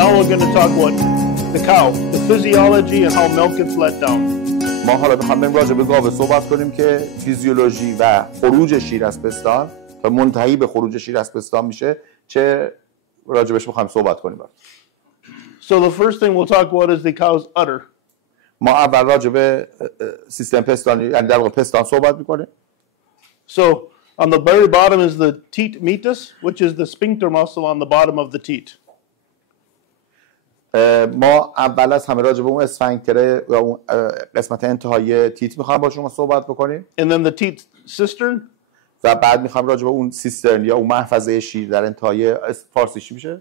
now we're going to talk about the cow, the physiology and how milk gets let down. ما حالا می‌خوایم راجع به گاو صحبت کنیم که فیزیولوژی و خروج شیر از پستان تا منتهی به خروج شیر از پستان میشه چه راجبش می‌خوایم صحبت کنیم. So the first thing we'll talk about is the cow's udder. ما اول راجع به سیستم پستانی یعنی در واقع پستان صحبت می‌کنیم. So on the very bottom is the teat meatus, which is the sphincter muscle on the bottom of the teat. ما اول از همه راجع به اون اسفنکتر یا اون قسمت انتهایی تیت می‌خوایم با شما صحبت بکنیم. And then the teat cistern. و بعد می‌خوام راجع به اون سیسترن یا اون محفظه شیر در انتهای فارسی چی میشه؟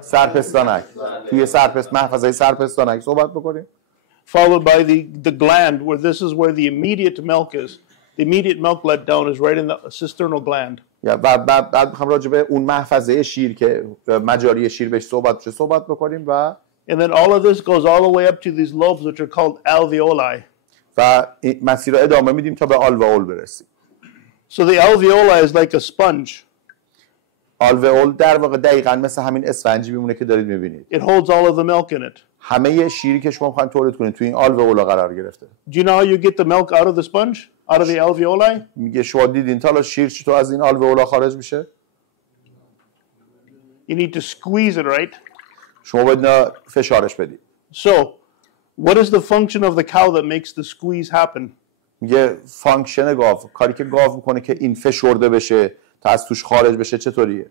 سرپستانک. توی محفظه سرپستانک صحبت بکنیم. Followed by the gland, where this is where the immediate milk is. The immediate milk let down is right in the cisternal gland. و بعد می‌خوام راجع به اون محفظه شیر که مجاری شیر بهش صحبت بکنیم و And then all of this goes all the way up to these lobes which are called alveoli. و مسیر رو ادامه میدیم تا به آلوئول برسیم. So the alveoli is like a sponge. آلوئول در واقع دقیقاً مثل همین اسفنجی میمونه که دارید می‌بینید. It holds all of the milk in it. همه شیری که شما می‌خواید تولید کنید توی این آلوئولا قرار گرفته. Do you know how you get the milk out of the sponge? Out of the alveoli? میگه شما دیدین تا حالا شیر چطور از این آلوئولا خارج میشه؟ You need to squeeze it, right? شما باید فشارش بدید. So, what is the function of the cow that makes the squeeze happen? میگه فانکشن گاو، کاری که گاو میکنه که این فشرده بشه تا از توش خارج بشه چطوریه؟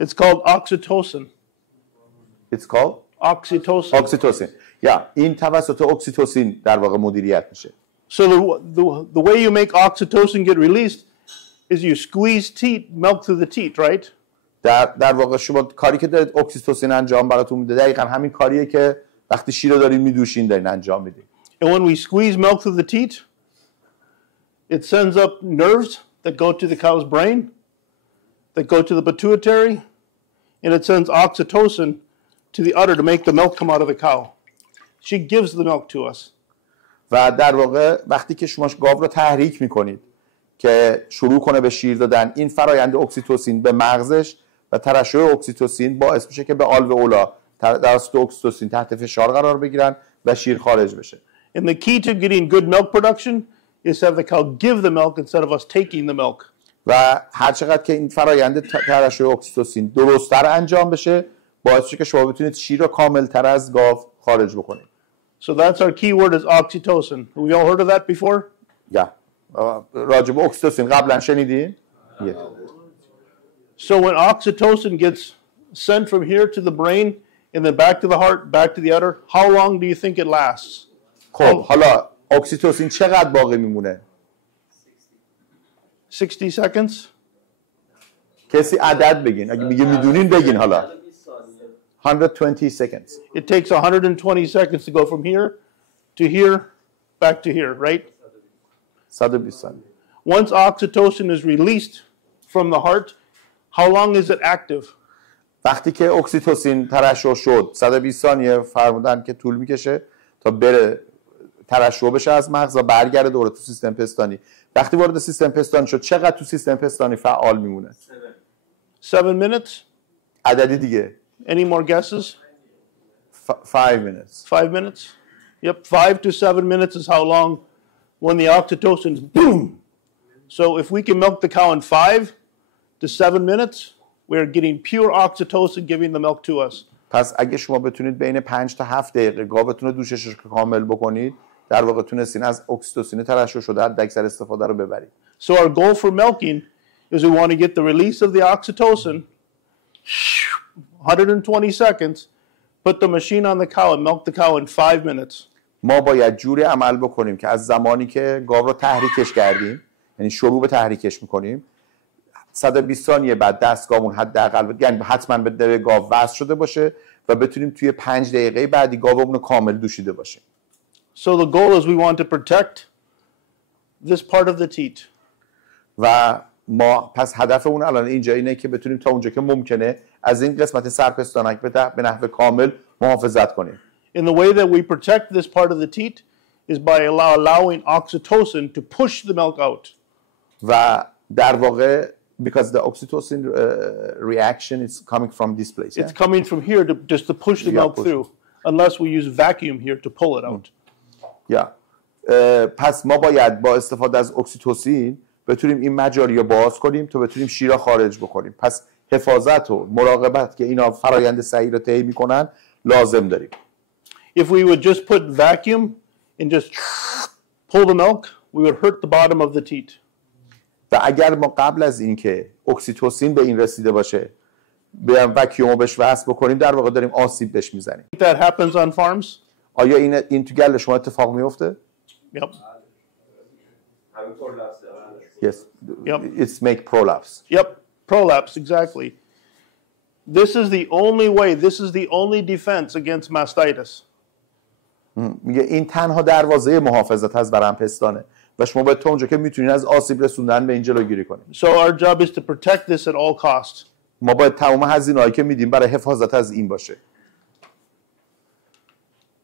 It's called oxytocin. It's called Oxytocin. یا این توسط اکسیتوسین در واقع مدیریت میشه. So the way you make oxytocin get released is you squeeze milk through the teat, right? در واقع شما کاری که دارید اکسیتوسین انجام براتون میده دقیقاً همین کاریه که وقتی شیر رو دارین میدوشین دارین انجام میدین. And when we squeeze milk through the teat, it sends up nerves that go to the cow's brain, that go to the pituitary, and it sends oxytocin to the udder to make the milk come out of the cow. She gives the milk to us. و در واقع وقتی که شما گاو رو تحریک میکنید که شروع کنه به شیر دادن این فرایند اکسیتوسین به مغزش و ترشح اکسیتوسین باعث میشه که به آلوئولا توسط اکسیتوسین تحت فشار قرار بگیرن و شیر خارج بشه. And the key to getting good milk production is to have the cow give the milk instead of us taking the milk. و هر چقدر که این فرایند ترشح اکسیتوسین درست‌تر انجام بشه باعث میشه که شما بتونید شیر رو کامل‌تر از گاو خارج بکنید. So that's our key word is oxytocin. Have we all heard of that before? راجع به اکسیتوسین قبلا شنیدین؟ So when oxytocin gets sent from here to the brain and then back to the heart, back to the udder, how long do you think it lasts? خب حالا اکسیتوسین چقدر باقی میمونه؟ 60 seconds? کسی عدد بگین. اگه میگه میدونین بگین حالا. 120 seconds. It takes 120 seconds to go from here to here, back to here, right? 120 ثانیه. Once oxytocin is released from the heart, how long is it active? وقتی که اکسیتوسین ترشح شد 120 ثانیه فرمودن که طول میکشه تا بره ترشح بشه از مغز و برگرده دوباره تو سیستم پستانی. وقتی وارد سیستم پستانی شد چقدر تو سیستم پستانی فعال میمونه؟ 7 minutes? عددی دیگه. Any more guesses? 5 minutes. 5 minutes? Yep, 5 to 7 minutes is how long when the oxytocin is boom. So if we can milk the cow in 5 to 7 minutes, we're getting pure oxytocin giving the milk to us. پس اگه شما بتونید بین 5 تا 7 دقیقه گاوتون رو دوشش کامل بکنید در واقع تونستین از اکسیتوسین ترشح شده حد اکثر استفاده رو ببرید. So our goal for milking is we want to get the release of the oxytocin 120 seconds, put the machine on the cow and milk the cow in 5 minutes. ما باید جوری عمل بکنیم که از زمانی که گاو رو تحریکش کردیم یعنی شروع به تحریکش میکنیم 120 ثانیه بعد دستگاهمون حداقل یعنی حتما به دل گاو وصل شده باشه و بتونیم توی 5 دقیقه بعدی گاومون رو کامل دوشیده باشیم. So the goal is we want to protect this part of the teat. و ما پس هدفمون الان اینجا اینه که بتونیم تا اونجا که ممکنه از این قسمت سرپستانک به نحو کامل محافظت کنیم. And the way that we protect this part of the teat is by allowing oxytocin to push the milk out. و در واقع Because the oxytocin reaction is coming from this place. It's coming from here to push the milk push. through, unless we use vacuum here to pull it out. پس ما باید با استفاده از اکسیتوسین بتونیم این مجاری رو باز کنیم تا بتونیم شیر رو خارج بکنیم. پس حفاظت و مراقبت که اینا فرایند صحیح رو طی میکنن لازم داریم. If we would just put vacuum and just pull the milk, we would hurt the bottom of the teat. و اگر ما قبل از اینکه اکسیتوسین به این رسیده باشه بیام وکیومو بهش وصل بکنیم در واقع داریم آسیب بهش میزنیم. That happens on farms? آیا این تو گله شما اتفاق میفته؟ Yep. Yes. Yep. It's make prolapse. Yep. Prolapse, exactly. This is the only way, this is the only defense against mastitis. میگه این تنها دروازه محافظت از ورم پستانه و شما باید تا اونجا که میتونین از آسیب رسوندن به این جلوگیری کنید. So our job is to protect this at all costs. ما باید تمام هزینه‌هایی که میدیم برای حفاظت از این باشه.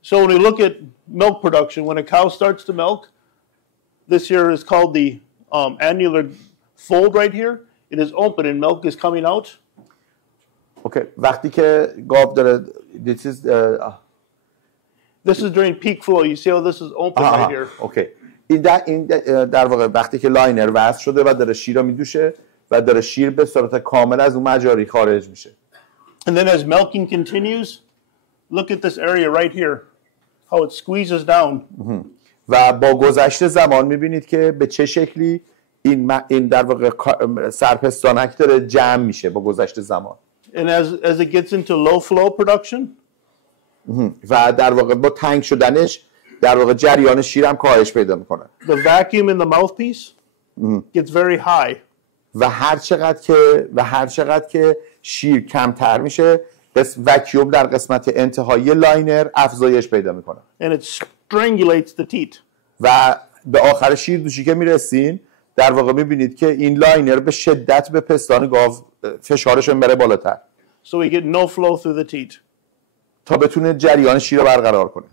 So when we look at milk production, when a cow starts to milk, this here is called the annular fold right here. It is open and milk is coming out. Okay. وقتی که گاو داره This is during peak flow. You see how this is open right here. Okay. این در واقع وقتی که لاینر وصل شده و داره شیر رو میدوشه و داره شیر به صورت کامل از اون مجاری خارج میشه. And then as milking continues, look at this area right here. How it squeezes down. و با گذشت زمان میبینید که به چه شکلی این در واقع سرپستانک داره جمع میشه با گذشت زمان. And as it gets into low flow production, و در واقع با تنگ شدنش در واقع جریان شیر هم کاهش پیدا میکنه. the vacuum in the mouthpiece gets very high. و هر چقدر که شیر کمتر میشه وکیوم در قسمت انتهایی لاینر افزایش پیدا میکنه. And it strangulates the teat. و به آخر شیر دوشی که میرسین در واقع میبینید که این لاینر به شدت به پستان گاو فشارش بره بالاتر. So we get no flow through the teat. تا بتونه جریان شیر رو برقرار کنه.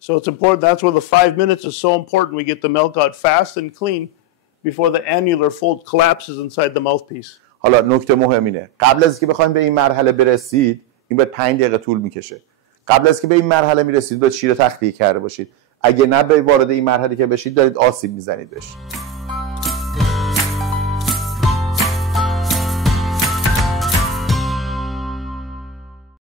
So it's important. That's where the 5 minutes is so important. We get the milk out fast and clean before the annular fold collapses inside the mouthpiece. حالا نکته مهم اینه قبل از اینکه بخواید به این مرحله برسید این باید 5 دقیقه طول میکشه. قبل از که به این مرحله میرسید باید شیر رو تخلیه کرده باشید. اگه نه به وارد این مرحله که بشید دارید آسیب میزنید بهش.